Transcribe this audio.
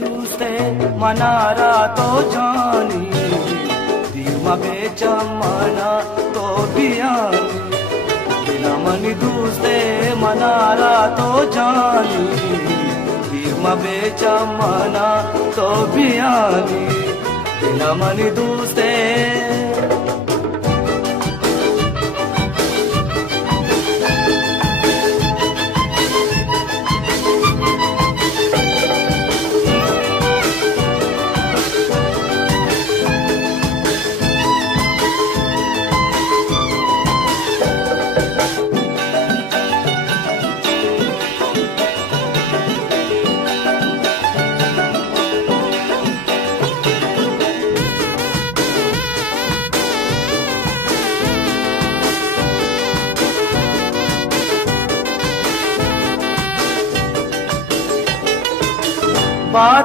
दूसरे मनारा तो जानी दिलमा बेचमना तो बियानी दिलमनी दूसरे मनारा तो जानी दिलमा बेचमना तो बियानी दिलमनी दूसरे बात